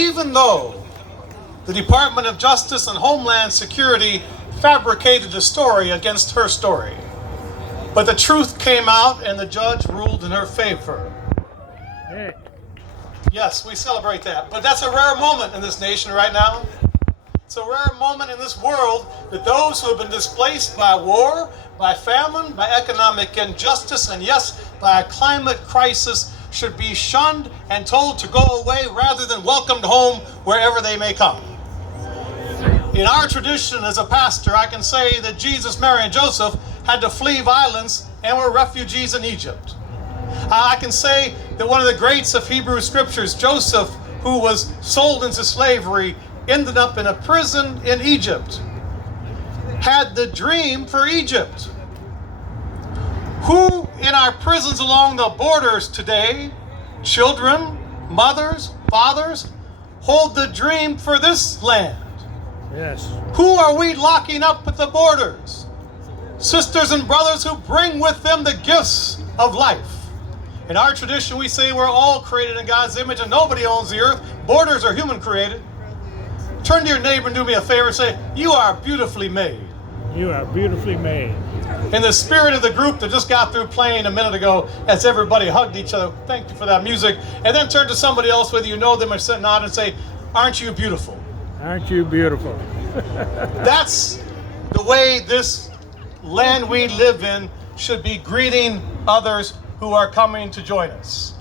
even though the Department of Justice and Homeland Security fabricated a story against her story. But the truth came out and the judge ruled in her favor. Hey. Yes, we celebrate that. But that's a rare moment in this nation right now. It's a rare moment in this world that those who have been displaced by war, by famine, by economic injustice, and yes, by a climate crisis should be shunned and told to go away rather than welcomed home wherever they may come. In our tradition as a pastor, I can say that Jesus, Mary, and Joseph had to flee violence and were refugees in Egypt. I can say that one of the greats of Hebrew scriptures, Joseph, who was sold into slavery, ended up in a prison in Egypt, had the dream for Egypt. Who in our prisons along the borders today, children, mothers, fathers, hold the dream for this land? Yes. Who are we locking up at the borders? Sisters and brothers who bring with them the gifts of life. In our tradition, we say we're all created in God's image and nobody owns the earth. Borders are human created. Turn to your neighbor and do me a favor and say, you are beautifully made. You are beautifully made. In the spirit of the group that just got through playing a minute ago, as everybody hugged each other, thank you for that music. And then turn to somebody else, whether you know them or nod, and say, aren't you beautiful? Aren't you beautiful? That's the way this land we live in should be greeting others who are coming to join us.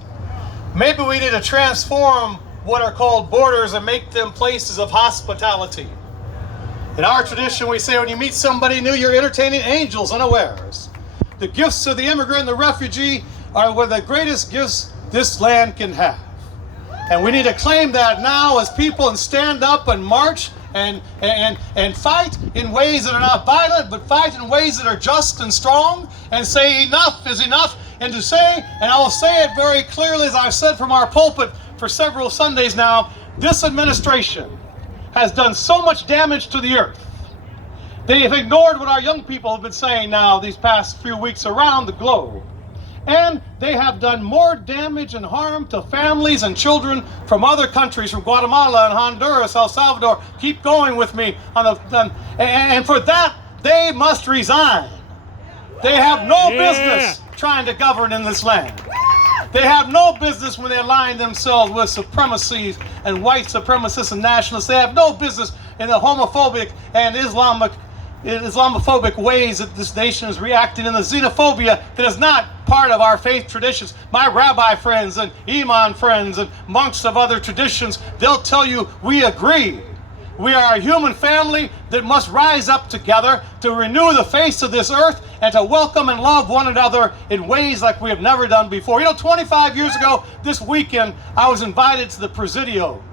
Maybe we need to transform what are called borders and make them places of hospitality. In our tradition, we say when you meet somebody new, you're entertaining angels unawares. The gifts of the immigrant and the refugee are one of the greatest gifts this land can have. And we need to claim that now as people and stand up and march and fight in ways that are not violent, but fight in ways that are just and strong, and say enough is enough. And to say, and I will say it very clearly as I've said from our pulpit for several Sundays now, this administration has done so much damage to the earth. They have ignored what our young people have been saying now these past few weeks around the globe. And they have done more damage and harm to families and children from other countries, from Guatemala and Honduras, El Salvador. Keep going with me. And for that, they must resign. They have no business trying to govern in this land. They have no business when they align themselves with supremacies and white supremacists and nationalists. They have no business in the homophobic and Islamophobic ways that this nation is reacting, in the xenophobia that is not part of our faith traditions. My rabbi friends and imam friends and monks of other traditions, they'll tell you we agree. We are a human family that must rise up together to renew the face of this earth and to welcome and love one another in ways like we have never done before. You know, 25 years ago, this weekend, I was invited to the Presidio.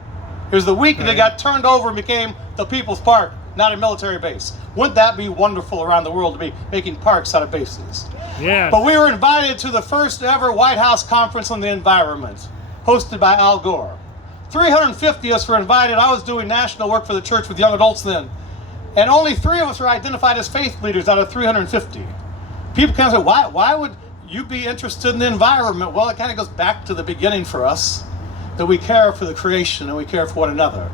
It was the week that got turned over and became the People's Park, not a military base. Wouldn't that be wonderful around the world to be making parks out of bases? Yeah. But we were invited to the first ever White House Conference on the Environment, hosted by Al Gore. 350 of us were invited. I was doing national work for the church with young adults then. And only 3 of us were identified as faith leaders out of 350. People kind of say, why would you be interested in the environment? Well, it kind of goes back to the beginning for us, that we care for the creation and we care for one another.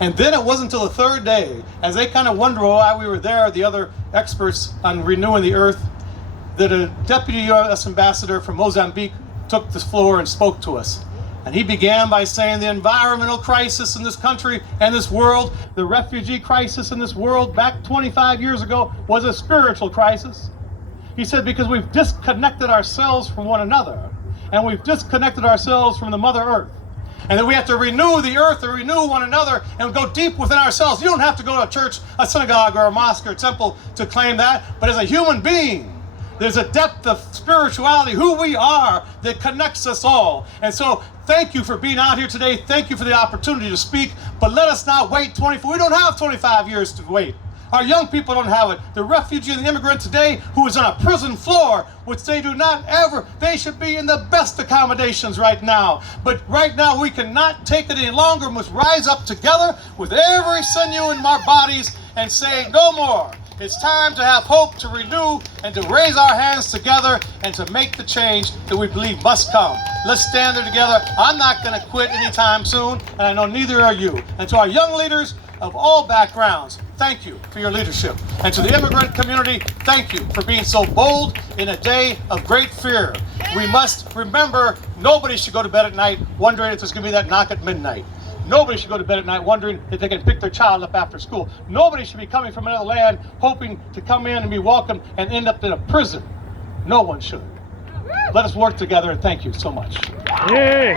And then it wasn't until the third day, as they kind of wonder why we were there, the other experts on renewing the earth, that a deputy U.S. ambassador from Mozambique took this floor and spoke to us. And he began by saying the environmental crisis in this country and this world, the refugee crisis in this world back 25 years ago was a spiritual crisis. He said because we've disconnected ourselves from one another, and we've disconnected ourselves from the Mother Earth. And that we have to renew the earth and renew one another and go deep within ourselves. You don't have to go to a church, a synagogue, or a mosque or a temple to claim that. But as a human being, there's a depth of spirituality, who we are, that connects us all. And so thank you for being out here today. Thank you for the opportunity to speak. But let us not wait 24. We don't have 25 years to wait. Our young people don't have it. The refugee and the immigrant today who is on a prison floor, which they do not ever, they should be in the best accommodations right now. But right now we cannot take it any longer. We must rise up together with every sinew in our bodies and say no more. It's time to have hope, to renew, and to raise our hands together and to make the change that we believe must come. Let's stand there together. I'm not going to quit anytime soon, and I know neither are you. And to our young leaders of all backgrounds, thank you for your leadership. And to the immigrant community, thank you for being so bold in a day of great fear. We must remember nobody should go to bed at night wondering if there's going to be that knock at midnight. Nobody should go to bed at night wondering if they can pick their child up after school. Nobody should be coming from another land hoping to come in and be welcomed and end up in a prison. No one should. Let us work together, and thank you so much. Yay!